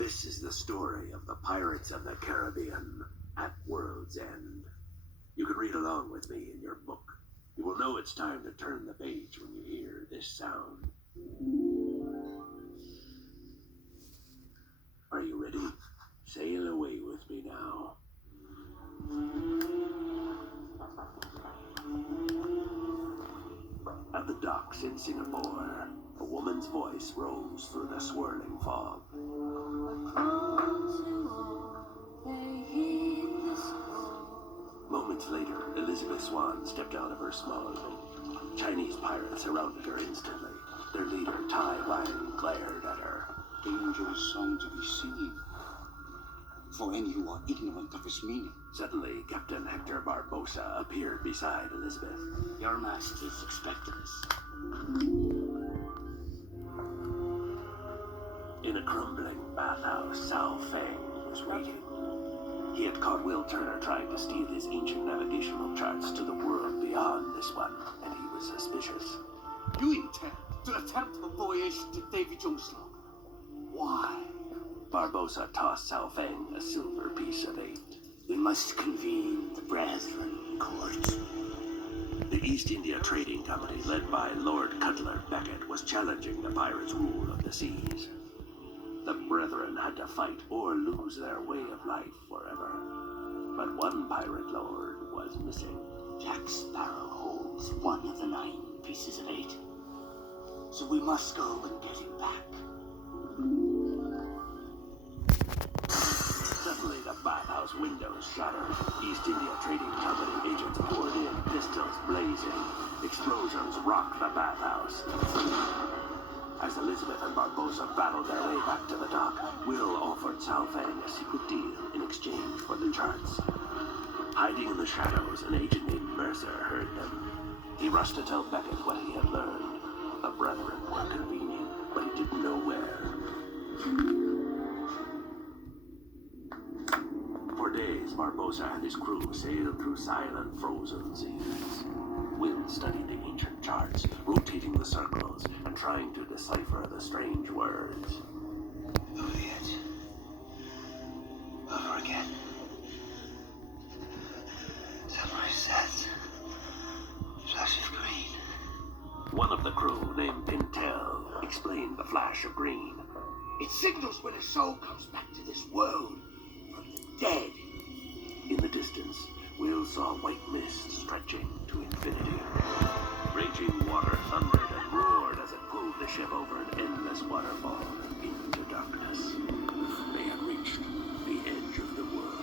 This is the story of the pirates of the Caribbean at World's End. You can read along with me in your book. You will know it's time to turn the page when you hear this sound. Are you ready? Sail away with me now. At the docks in Singapore, a woman's voice rose through the swirling fog. Moments later, Elizabeth Swan stepped out of her small boat. Chinese pirates surrounded her instantly. Their leader, Tai Wang, glared at her. Dangerous song to be singing, for any who are ignorant of its meaning. Suddenly, Captain Hector Barbosa appeared beside Elizabeth. Your Majesty's expecting us. In a crumbling bathhouse, Sao Feng was waiting. He had caught Will Turner trying to steal his ancient navigational charts to the world beyond this one, and he was suspicious. You intend to attempt a voyage to Davy Jones' log. Why? Barbosa tossed Sao Feng a silver piece of 8. We must convene the Brethren Court. The East India Trading Company, led by Lord Cutler Beckett, was challenging the pirates' rule of the seas. The Brethren had to fight or lose their way of life forever. But one pirate lord was missing. Jack Sparrow holds one of the 9 pieces of 8. So we must go and get him back. Suddenly, the bathhouse windows shattered. East India Trading Company agents poured in, pistols blazing. Explosions rocked the bathhouse. As Elizabeth and Barbosa battled their way back to the dock, Will offered Sao Feng a secret deal in exchange for the charts. Hiding in the shadows, an agent named Mercer heard them. He rushed to tell Beckett what he had learned. The Brethren were convening, but he didn't know where. For days, Barbosa and his crew sailed through silent, frozen seas. Will studied the ancient charts, rotating the circles and trying to decipher the strange words. Over the edge. Over again. Sunrise sets. Flash of green. One of the crew, named Pintel, explained the flash of green. It signals when a soul comes back to this world from the dead. In the distance, Will saw white mist stretching to infinity. Raging water thundered and roared as it pulled the ship over an endless waterfall into darkness. They had reached the edge of the world.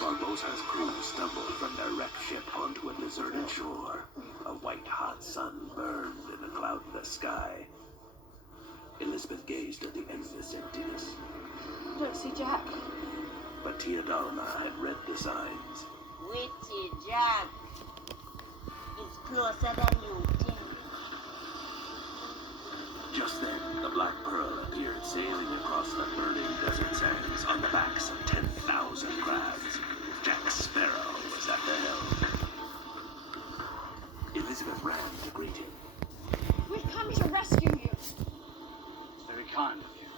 Barbosa's crew stumbled from their wrecked ship onto a deserted shore. A white-hot sun burned in a cloudless sky. Elizabeth gazed at the endless emptiness. I don't see Jack. But Tia Dalma had read the signs. Witchy Jack is closer than you think. Just then, the Black Pearl appeared sailing across the burning desert sands on the backs of 10,000 crabs. Jack Sparrow was at the helm. Elizabeth ran to greet him. We've come to rescue you. It's very kind of you.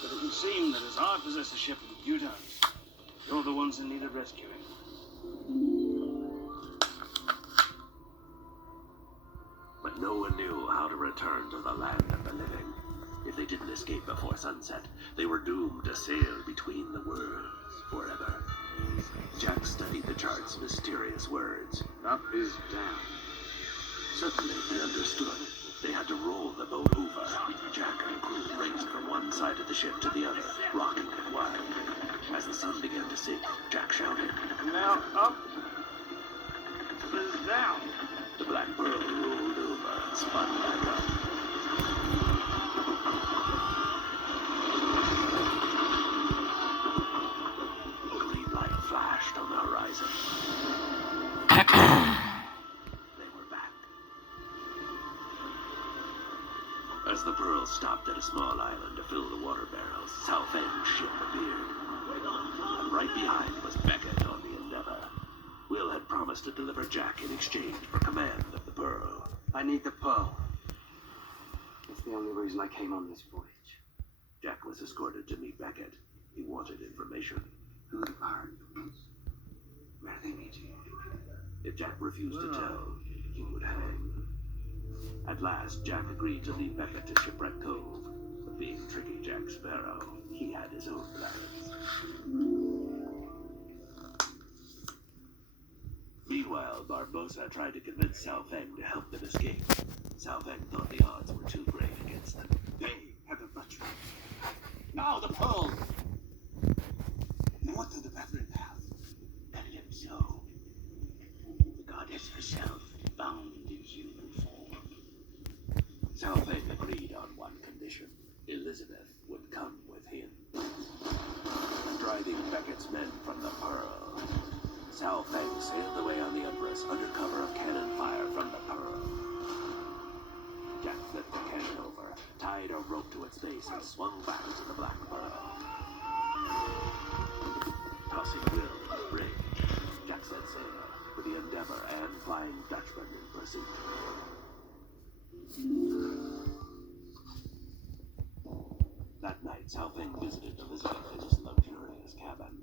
But it would seem that as I possess a ship and you don't, you're the ones in need of rescuing. But no one knew how to return to the land of the living. If they didn't escape before sunset, they were doomed to sail between the worlds forever. Jack studied the chart's mysterious words. Up is down. Suddenly, they understood. They had to roll the boat over. Jack and crew raced from one side of the ship to the other, rocking it wildly. As the sun began to sink, Jack shouted, Now up is down. The Black Pearl rolled over and spun back up. A green light flashed on the horizon. They were back. As the Pearl stopped at a small island to fill the water barrels, Sao Feng's ship appeared. And right behind was Beckett on the Endeavor. promised to deliver Jack in exchange for command of the Pearl. I need the pearl. That's the only reason I came on this voyage. Jack was escorted to meet Beckett. He wanted information. Who are the pirate lords? Where do they meet you? If Jack refused to tell, he would hang. At last, Jack agreed to lead Beckett to Shipwreck Cove. But being tricky Jack Sparrow, he had his own plans. Meanwhile, Barbossa tried to convince Sao Feng to help them escape. Sao Feng thought the odds were too great against them. They have the butcher. Now the pearl! And what do the brethren have? Calypso, the goddess herself, bound in human form. Sao Feng agreed on one condition. Elizabeth would come with him. Driving Beckett's men from the Pearl, Sao Feng sailed away on the Empress under cover of cannon fire from the Pearl. Jack flipped the cannon over, tied a rope to its base, and swung back to the Black Pearl. Tossing Will in the brig, Jack set sail with the Endeavor and Flying Dutchman in pursuit. That night, Sao Feng visited Elizabeth in his luxurious cabin.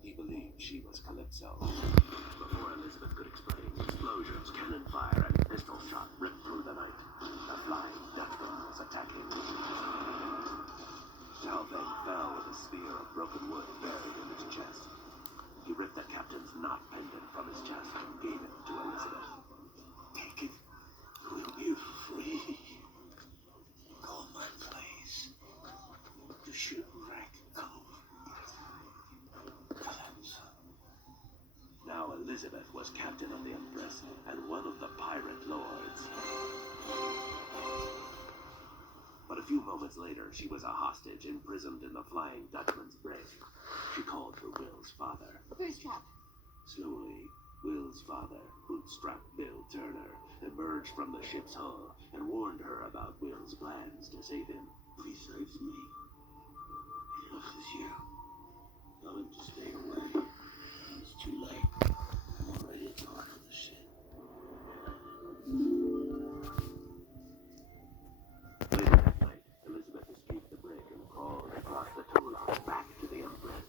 He believed she was Calypso. Before Elizabeth could explain, explosions, cannon fire, and pistol shot ripped through the night. The Flying Dutchman was attacking. Sao Feng fell with a spear of broken wood buried in his chest. He ripped the captain's knot pendant from his chest and gave it to Elizabeth. Take it. We'll be free. Go my place. To shipwreck cove. Calypso. Now Elizabeth was captain of the Empress and one of the pirate lords. But a few moments later, she was a hostage imprisoned in the Flying Dutchman's brig. She called for Will's father. Bootstrap. Slowly, Will's father, Bootstrap Bill Turner, emerged from the ship's hull and warned her about Will's plans to save him. If he saves me, he loses you. Tell him to stay away. It's too late. I'm already at the heart of the ship. Later that night, Elizabeth escaped the brig and crawled across the tow line back to the Empress.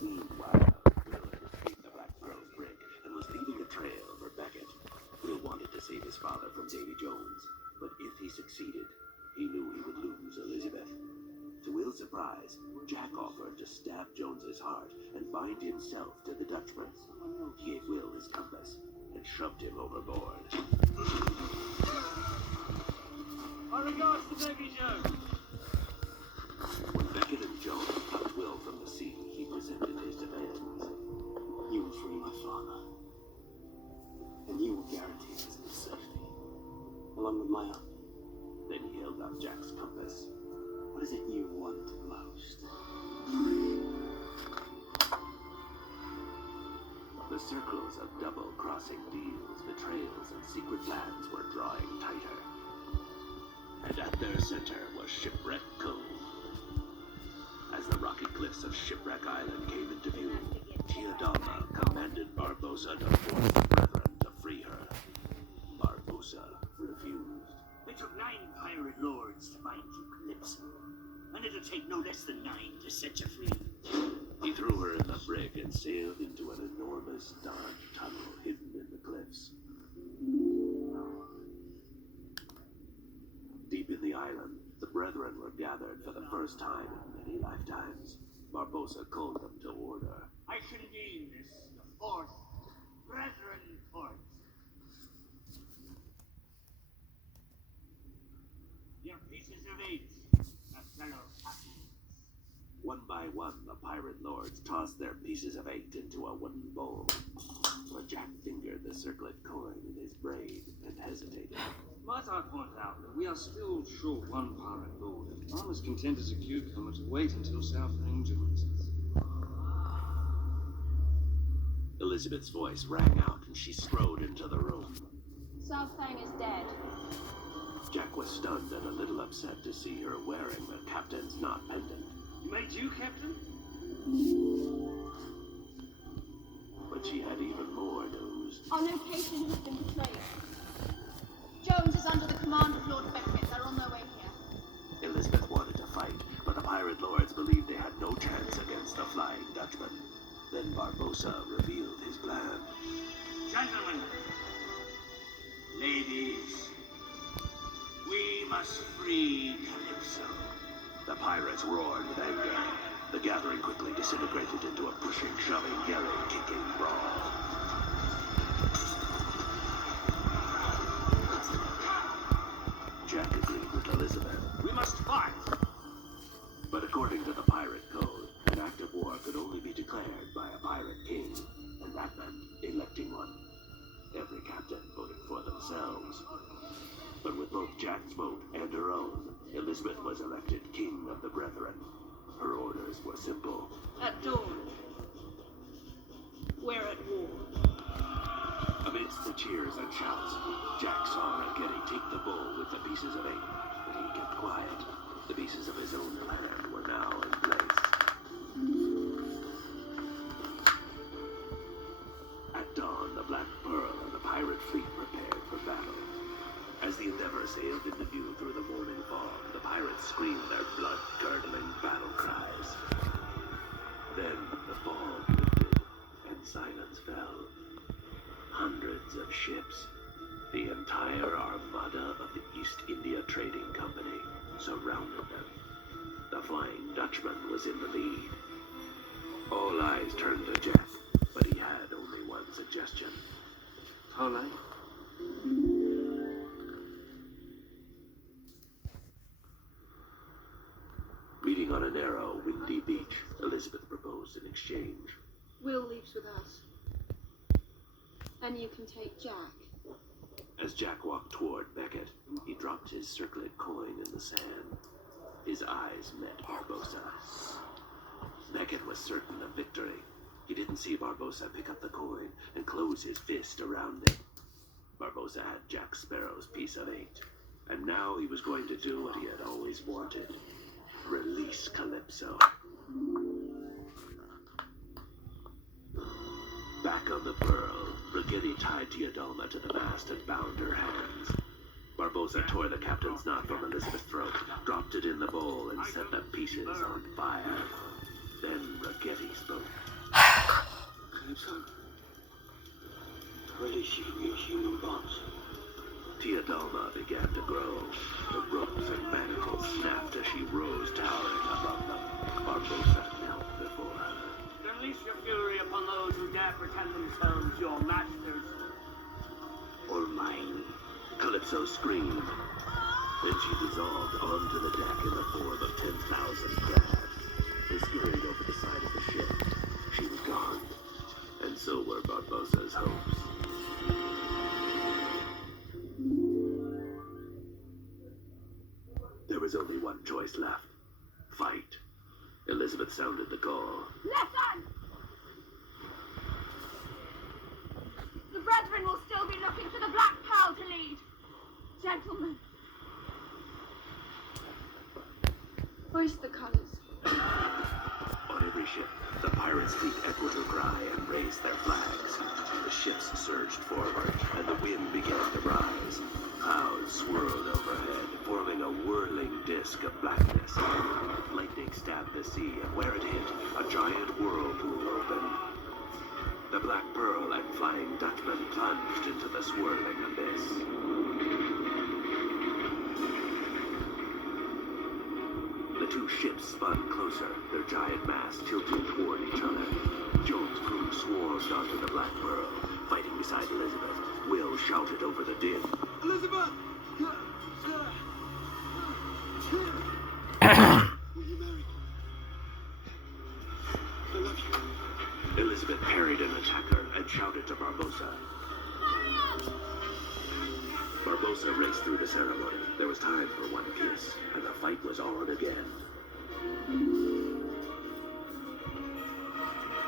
Meanwhile, Will had escaped the Black Pearl's brig and was leaving a trail for Beckett. Will wanted to save his father from Davy Jones, but if he succeeded, he knew he would lose Elizabeth. To Will's surprise, Jack offered to stab Jones's heart and bind himself to the Dutchman's. He gave Will his compass and shoved him overboard. Our regards to Davy Jones. When Beckett and Jones plucked Will from the sea, he presented his demands. You will free my father. And you will guarantee his safety. Along with my own. Then he held up Jack's compass. What is it you want most? The circles of double-crossing deals, betrayals, and secret plans were drawing tighter. And at their center was Shipwreck Cove. As the rocky cliffs of Shipwreck Island came into view, Teodalma commanded Barbossa to force the brethren to free her. Barbossa refused. It took 9 pirate lords to bind you, Calypso. And it'll take no less than 9 to set you free. He threw her in the brig and sailed into an enormous dark tunnel hidden in the cliffs. Deep in the island, the brethren were gathered for the first time in many lifetimes. Barbossa called them to order. I shall deem this the 4th Brethren Court. Your pieces of 8, my fellow captains. One by one, the pirate lords tossed their pieces of 8 into a wooden bowl. But Jack fingered the circlet coin in his braid and hesitated. Might I point out that we are still short 1 pirate lord, and I'm as content as a cucumber to wait until South Fang joins us. Elizabeth's voice rang out and she strode into the room. Sao Feng is dead. Jack was stunned and a little upset to see her wearing the captain's knot pendant. Made you captain? But she had Our location has been betrayed. Jones is under the command of Lord Beckett. They're on their way here. Elizabeth wanted to fight, but the pirate lords believed they had no chance against the Flying Dutchman. Then Barbossa revealed his plan. Gentlemen, ladies, we must free Calypso. The pirates roared with anger. The gathering quickly disintegrated into a pushing, shoving, yelling, kicking brawl. Jack agreed with Elizabeth. We must fight. But according to the pirate code, an act of war could only be declared by a pirate king, and that meant electing one. Every captain voted for themselves. But with both Jack's vote and her own, Elizabeth was elected King of the Brethren. Her orders were simple. At dawn, we're at war. Amidst the cheers and shouts, Jack saw Ragetti take the bull with the pieces of 8, but he kept quiet. The pieces of his own plan were now in place. At dawn, the Black Pearl and the pirate fleet prepared for battle. As the Endeavor sailed into view through the morning fog, the pirates screamed their blood-curdling battle cries. Then the fog lifted, and silence fell. Hundreds of ships, the entire armada of the East India Trading Company, surrounded them. The Flying Dutchman was in the lead. All eyes turned to Jack, but he had only one suggestion. Parley? Meeting on a narrow, windy beach, Elizabeth proposed an exchange. Will leaves with us. And you can take Jack. As Jack walked toward Beckett, he dropped his circlet coin in the sand. His eyes met Barbossa's. Beckett was certain of victory. He didn't see Barbossa pick up the coin and close his fist around it. Barbossa had Jack Sparrow's piece of 8, and now he was going to do what he had always wanted. Release Calypso. Back on the Pearl, Ragetti tied Diedrich to the mast and bound her hands. Barbossa tore the captain's knot from Elizabeth's throat, dropped it in the bowl, and set the pieces on fire. Then Ragetti spoke. Calypso, release your human bonds. Diedrich began to grow. The ropes and manacles snapped as she rose towering above them. Barbossa knelt before her. Release your fury upon those who dare pretend themselves your masters. Or mine. Calypso screamed. Then she dissolved onto the deck in the form of 10,000 crabs. They scurried over the side of the ship. She was gone. And so were Barbossa's hopes. There was only one choice left. Fight. Elizabeth sounded the call. Listen! The Brethren will still be looking to the Black Pearl to lead. Gentlemen. Hoist the colors. On every ship, the pirates' fleet echoed her cry and raised their flags. The ships surged forward, and the wind began to rise. Clouds swirled overhead, forming a whirling disk of blackness. Lightning stabbed the sea, and where it hit, a giant whirlpool opened. The Black Pearl and Flying Dutchman plunged into the swirling abyss. The two ships spun closer, their giant masts tilted toward each other. Jones' crew swarmed onto the Black Pearl, fighting beside Elizabeth. Will shouted over the din. Elizabeth! Will you marry me? I love you. Elizabeth parried an attacker and shouted to Barbossa. Barbossa raced through the ceremony. There was time for one kiss, and the fight was on again.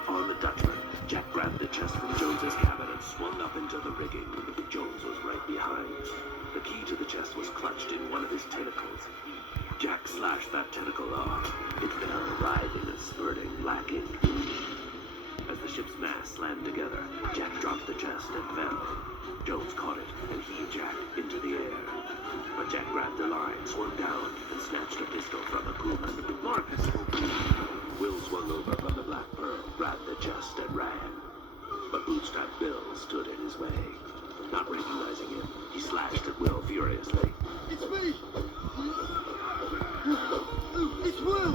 On the Dutchman, Jack grabbed the chest from Jones's cabin and swung up into the rigging. Jones was right behind. The key to the chest was clutched in one of his tentacles. Jack slashed that tentacle off. It fell, writhing and spurting black ink. As the ship's mast glass slammed together. Jack dropped the chest and fell. Jones caught it and heaved Jack into the air. But Jack grabbed the line, swung down, and snatched a pistol from a crewman. More pistol! Will swung over from the Black Pearl, grabbed the chest, and ran. But Bootstrap Bill stood in his way. Not recognizing him, he slashed at Will furiously. It's me! It's Will!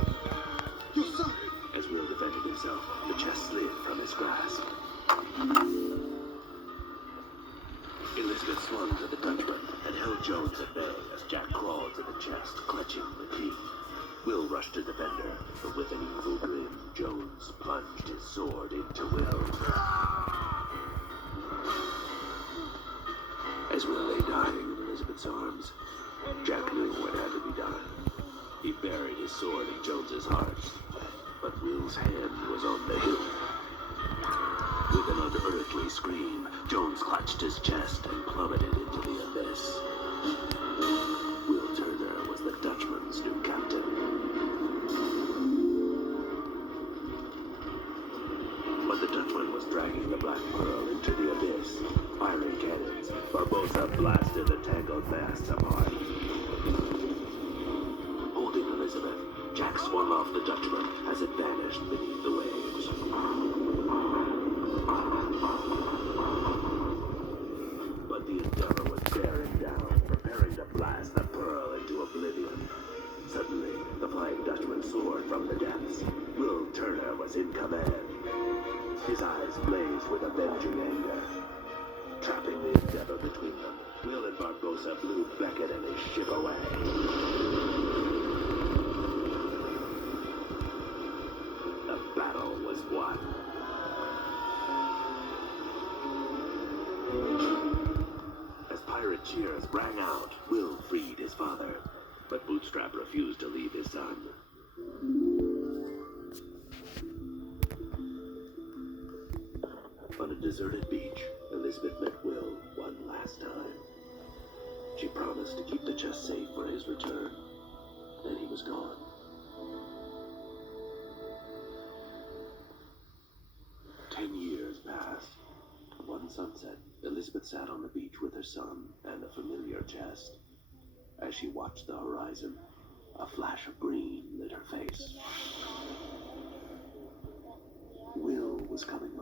Your son! As Will defended himself, the chest slid from his grasp. Elizabeth swung to the Dutchman and held Jones at bay as Jack crawled to the chest, clutching the key. Will rushed to defend her, but with an evil grin, Jones plunged his sword into Will. As Will lay dying in Elizabeth's arms, Jack knew what had to be done. He buried his sword in Jones's heart, but Will's hand was on the hilt. With an unearthly scream, Jones clutched his chest and plummeted into the abyss. Will Turner was the Dutchman's new captain. But the Dutchman was dragging the Black Pearl into the abyss. Firing cannons, Barbossa blasted the tangled masts apart. Holding Elizabeth, Jack swung off the Dutchman as it vanished beneath the waves. But the Endeavor was bearing down, preparing to blast the Pearl into oblivion. Suddenly, the Flying Dutchman soared from the depths. Will Turner was in command. His eyes blazed with avenging anger. Trapping the Endeavor between them, Will and Barbossa blew Beckett and his ship away. The battle was won. As pirate cheers rang out, Will freed his father, but Bootstrap refused to leave his son. On a deserted beach, Elizabeth met Will one last time. She promised to keep the chest safe for his return. Then he was gone. 10 years passed. One sunset, Elizabeth sat on the beach with her son and a familiar chest. As she watched the horizon, a flash of green lit her face. Will was coming